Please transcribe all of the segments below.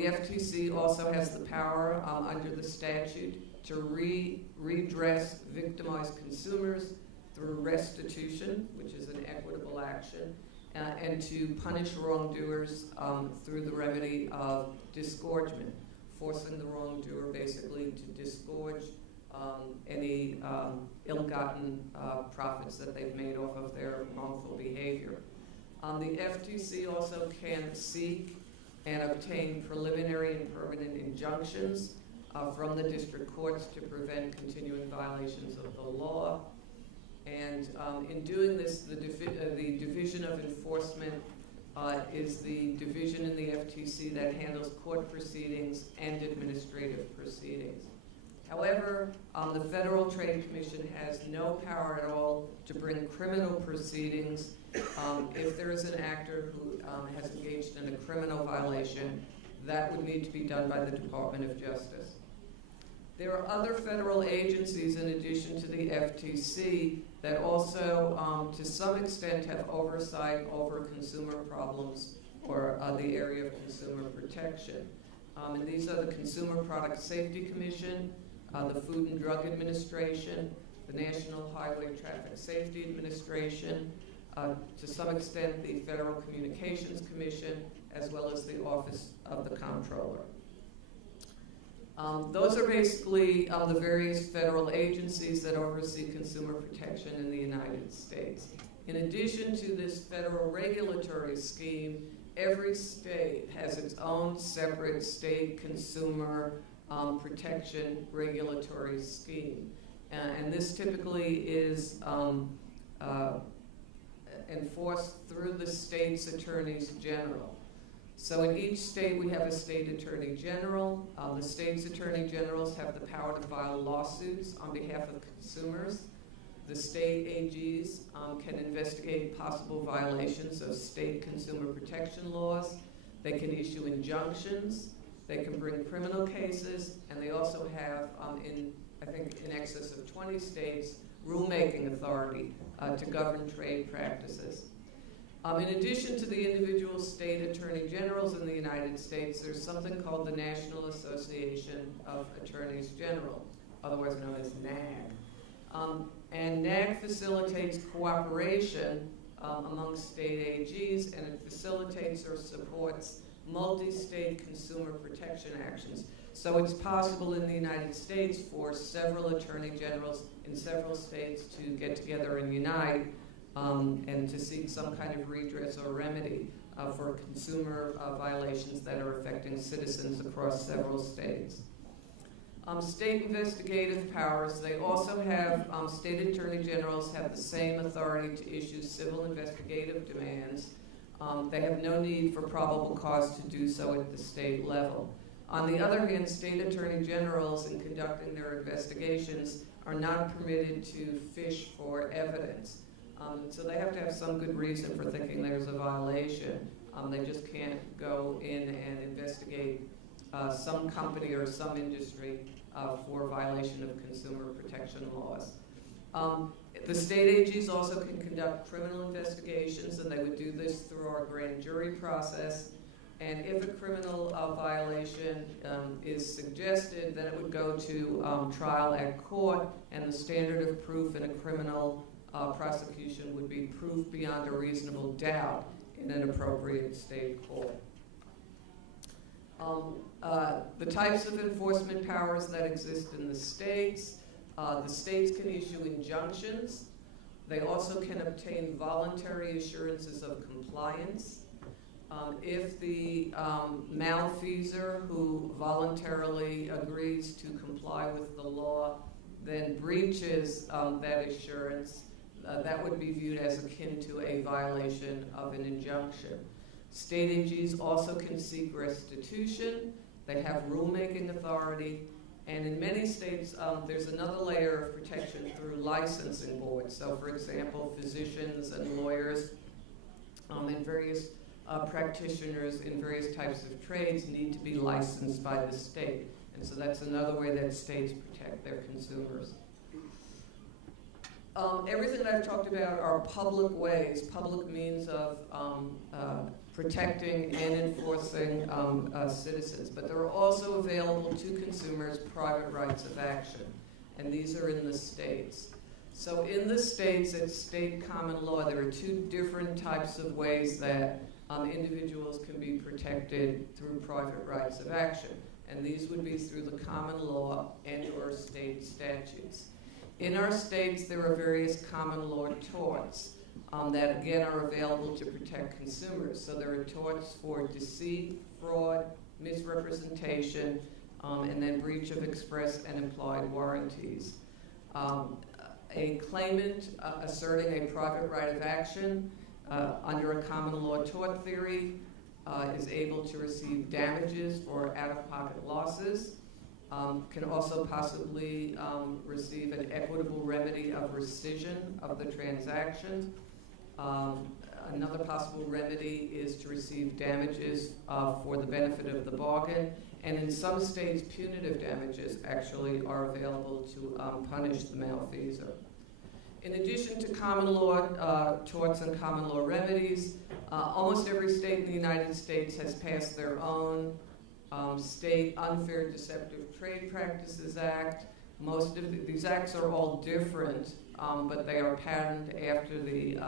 The FTC also has the power under the statute to redress victimized consumers through restitution, which is an equitable action, and to punish wrongdoers through the remedy of disgorgement, forcing the wrongdoer basically to disgorge any ill-gotten profits that they've made off of their wrongful behavior. The FTC also can seek and obtain preliminary and permanent injunctions from the district courts to prevent continuing violations of the law. And in doing this, the Division of Enforcement is the division in the FTC that handles court proceedings and administrative proceedings. However, the Federal Trade Commission has no power at all to bring criminal proceedings if there is an actor who has engaged in a criminal violation. That would need to be done by the Department of Justice. There are other federal agencies in addition to the FTC that also, to some extent, have oversight over consumer problems or the area of consumer protection. And these are the Consumer Product Safety Commission, the Food and Drug Administration, the National Highway Traffic Safety Administration, to some extent the Federal Communications Commission, as well as the Office of the Comptroller. Those are basically the various federal agencies that oversee consumer protection in the United States. In addition to this federal regulatory scheme, every state has its own separate state consumer protection regulatory scheme. And this typically is enforced through the state's attorneys general. So in each state we have a state attorney general. The state's attorney generals have the power to file lawsuits on behalf of consumers. The state AGs can investigate possible violations of state consumer protection laws. They can issue injunctions. They can bring criminal cases, and they also have, I think in excess of 20 states, rulemaking authority to govern trade practices. In addition to the individual state attorney generals in the United States, there's something called the National Association of Attorneys General, otherwise known as NAG. And NAG facilitates cooperation among state AGs, and it facilitates or supports multi-state consumer protection actions. So it's possible in the United States for several attorney generals in several states to get together and unite and to seek some kind of redress or remedy for consumer violations that are affecting citizens across several states. State investigative powers, they also have, state attorney generals have the same authority to issue civil investigative demands. They have no need for probable cause to do so at the state level. On the other hand, state attorney generals, in conducting their investigations, are not permitted to fish for evidence. So they have to have some good reason for thinking there's a violation. They just can't go in and investigate some company or some industry for violation of consumer protection laws. The state AGs also can conduct criminal investigations, and they would do this through our grand jury process. And if a criminal violation is suggested, then it would go to trial at court, and the standard of proof in a criminal prosecution would be proof beyond a reasonable doubt in an appropriate state court. The types of enforcement powers that exist in the states can issue injunctions. They also can obtain voluntary assurances of compliance. If the malfeasor who voluntarily agrees to comply with the law then breaches that assurance, that would be viewed as akin to a violation of an injunction. State AGs also can seek restitution. They have rulemaking authority. And in many states, there's another layer of protection through licensing boards. So, for example, physicians and lawyers and various practitioners in various types of trades need to be licensed by the state. And so that's another way that states protect their consumers. everything that I've talked about are public ways, public means of protecting and enforcing citizens. But there are also available to consumers private rights of action, and these are in the states. So in the states, it's state common law. There are two different types of ways that individuals can be protected through private rights of action. And these would be through the common law and or state statutes. In our states, there are various common law torts that, again, are available to protect consumers. So there are torts for deceit, fraud, misrepresentation, and then breach of express and implied warranties. A claimant asserting a private right of action under a common law tort theory is able to receive damages for out-of-pocket losses, can also possibly receive an equitable remedy of rescission of the transaction. Another possible remedy is to receive damages for the benefit of the bargain, and in some states, punitive damages actually are available to punish the malfeasor. In addition to common law torts and common law remedies, almost every state in the United States has passed their own State Unfair Deceptive Trade Practices Act. Most of these acts are all different, but they are patterned after the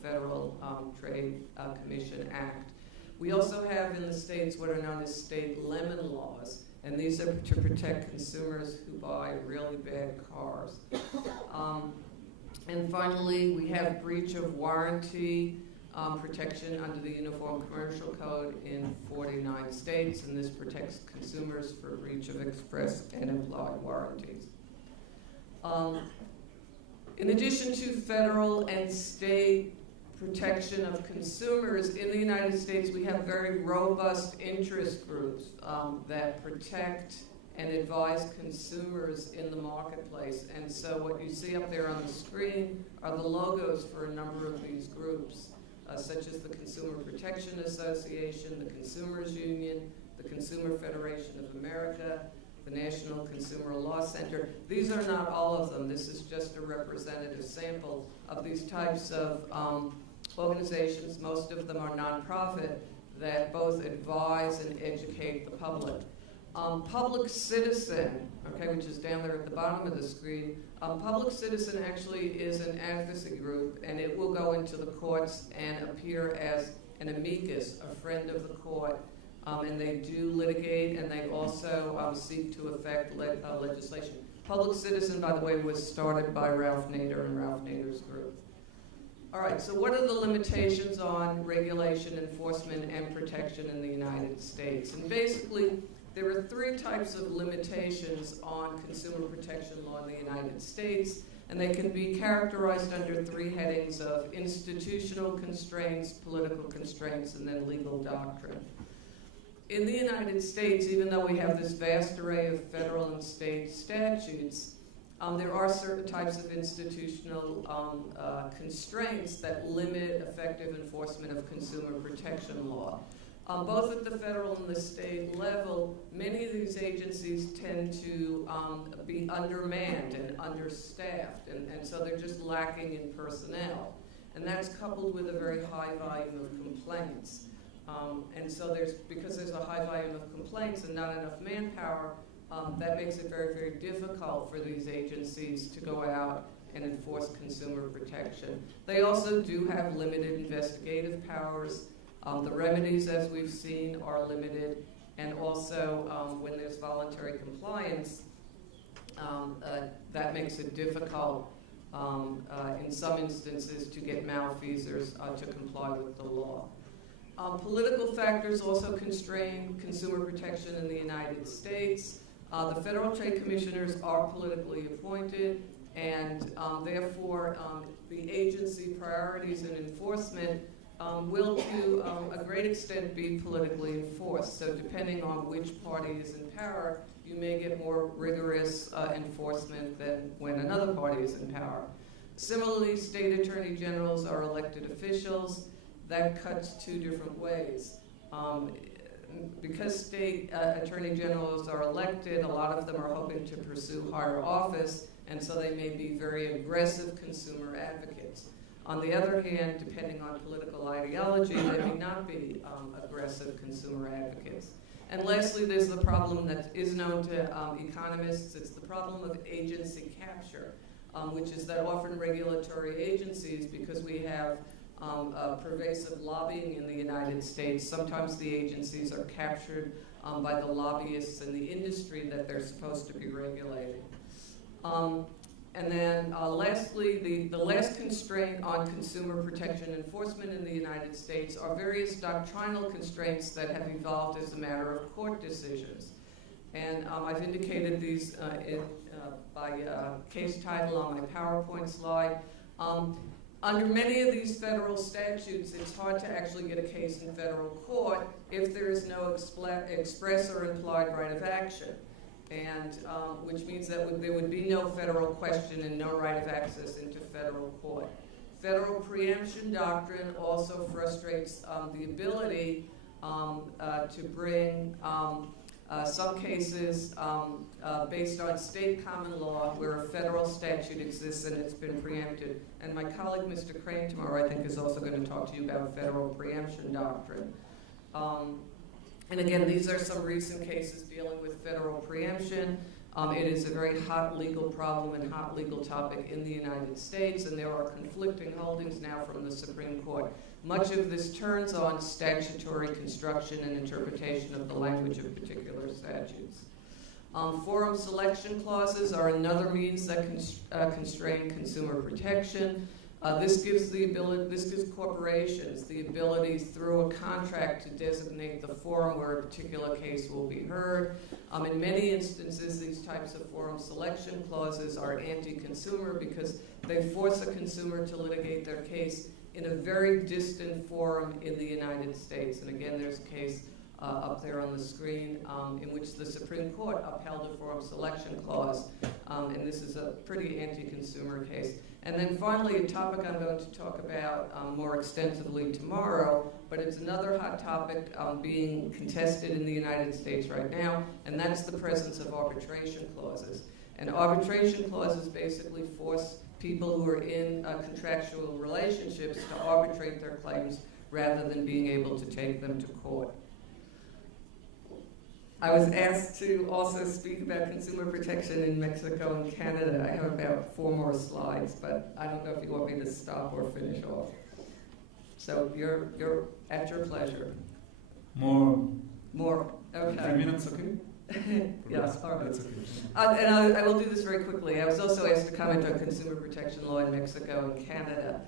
Federal Trade Commission Act. We also have in the states what are known as state lemon laws, and these are to protect consumers who buy really bad cars. And finally, we have breach of warranty protection under the Uniform Commercial Code in 49 states, and this protects consumers for breach of express and implied warranties. In addition to federal and state protection of consumers, in the United States we have very robust interest groups that protect and advise consumers in the marketplace. And so what you see up there on the screen are the logos for a number of these groups, such as the Consumer Protection Association, the Consumers Union, the Consumer Federation of America, the National Consumer Law Center. These are not all of them. This is just a representative sample of these types of organizations. Most of them are nonprofit that both advise and educate the public. Public Citizen, okay, which is down there at the bottom of the screen, Public Citizen actually is an advocacy group, and it will go into the courts and appear as an amicus, a friend of the court, and they do litigate, and they also seek to effect legislation. Public Citizen, by the way, was started by Ralph Nader and Ralph Nader's group. All right, so what are the limitations on regulation, enforcement, and protection in the United States? And basically, there are three types of limitations on consumer protection law in the United States, and they can be characterized under three headings of institutional constraints, political constraints, and then legal doctrine. In the United States, even though we have this vast array of federal and state statutes, there are certain types of institutional constraints that limit effective enforcement of consumer protection law. Both at the federal and the state level, many of these agencies tend to be undermanned and understaffed, and so they're just lacking in personnel. And that's coupled with a very high volume of complaints. And so because there's a high volume of complaints and not enough manpower, that makes it very, very difficult for these agencies to go out and enforce consumer protection. They also do have limited investigative powers. The remedies, as we've seen, are limited, and also when there's voluntary compliance, that makes it difficult in some instances to get malfeasors to comply with the law. Political factors also constrain consumer protection in the United States. The federal trade commissioners are politically appointed, and therefore the agency priorities and enforcement will to a great extent be politically enforced. So depending on which party is in power, you may get more rigorous enforcement than when another party is in power. Similarly, state attorney generals are elected officials. That cuts two different ways. Because state attorney generals are elected, a lot of them are hoping to pursue higher office, and so they may be very aggressive consumer advocates. On the other hand, depending on political ideology, they may not be aggressive consumer advocates. And lastly, there's the problem that is known to economists. It's the problem of agency capture, which is that often regulatory agencies, because we have pervasive lobbying in the United States, sometimes the agencies are captured by the lobbyists in the industry that they're supposed to be regulating. And then lastly, the last constraint on consumer protection enforcement in the United States are various doctrinal constraints that have evolved as a matter of court decisions. And I've indicated these by case title on my PowerPoint slide. Under many of these federal statutes, it's hard to actually get a case in federal court if there is no express or implied right of action. And which means that there would be no federal question and no right of access into federal court. Federal preemption doctrine also frustrates the ability to bring some cases based on state common law where a federal statute exists and it's been preempted. And my colleague, Mr. Crane, tomorrow, I think, is also going to talk to you about federal preemption doctrine. And again, these are some recent cases dealing with federal preemption. It is a very hot legal problem and hot legal topic in the United States, and there are conflicting holdings now from the Supreme Court. Much of this turns on statutory construction and interpretation of the language of particular statutes. Forum selection clauses are another means that constrain consumer protection. This gives corporations the ability through a contract to designate the forum where a particular case will be heard. In many instances, these types of forum selection clauses are anti-consumer because they force a consumer to litigate their case in a very distant forum in the United States. And again, there's a case up there on the screen in which the Supreme Court upheld a forum selection clause. And this is a pretty anti-consumer case. And then finally, a topic I'm going to talk about more extensively tomorrow, but it's another hot topic being contested in the United States right now, and that's the presence of arbitration clauses. And arbitration clauses basically force people who are in contractual relationships to arbitrate their claims rather than being able to take them to court. I was asked to also speak about consumer protection in Mexico and Canada. I have about 4 more slides, but I don't know if you want me to stop or finish off. So you're at your pleasure. More. Okay. 3 minutes, okay? Yes, all right. That's okay. And I will do this very quickly. I was also asked to comment on consumer protection law in Mexico and Canada.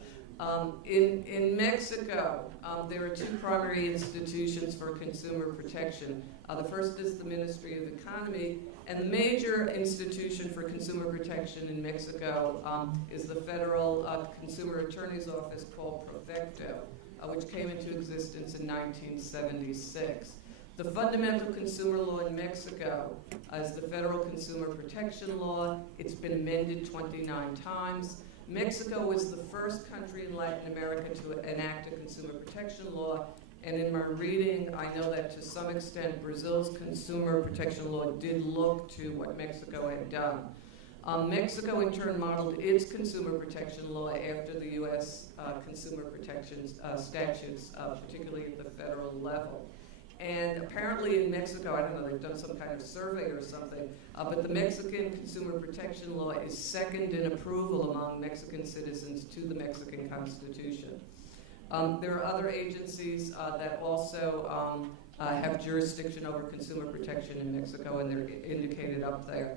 In Mexico, there are 2 primary institutions for consumer protection. The first is the Ministry of Economy, and the major institution for consumer protection in Mexico is the Federal Consumer Attorney's Office called Profecto, which came into existence in 1976. The fundamental consumer law in Mexico is the Federal Consumer Protection Law. It's been amended 29 times. Mexico was the first country in Latin America to enact a consumer protection law, and in my reading, I know that to some extent Brazil's consumer protection law did look to what Mexico had done. Mexico, in turn, modeled its consumer protection law after the U.S. consumer protection statutes, particularly at the federal level. And apparently in Mexico, I don't know, they've done some kind of survey or something, but the Mexican consumer protection law is second in approval among Mexican citizens to the Mexican Constitution. There are other agencies that also have jurisdiction over consumer protection in Mexico, and they're indicated up there.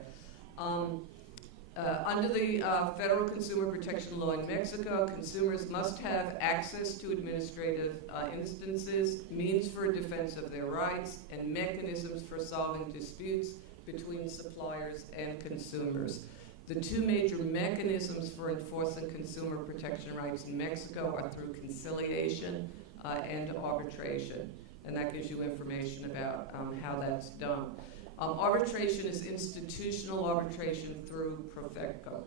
Under the federal consumer protection law in Mexico, consumers must have access to administrative instances, means for defense of their rights, and mechanisms for solving disputes between suppliers and consumers. The 2 major mechanisms for enforcing consumer protection rights in Mexico are through conciliation and arbitration, and that gives you information about how that's done. Arbitration is institutional arbitration through Profecto.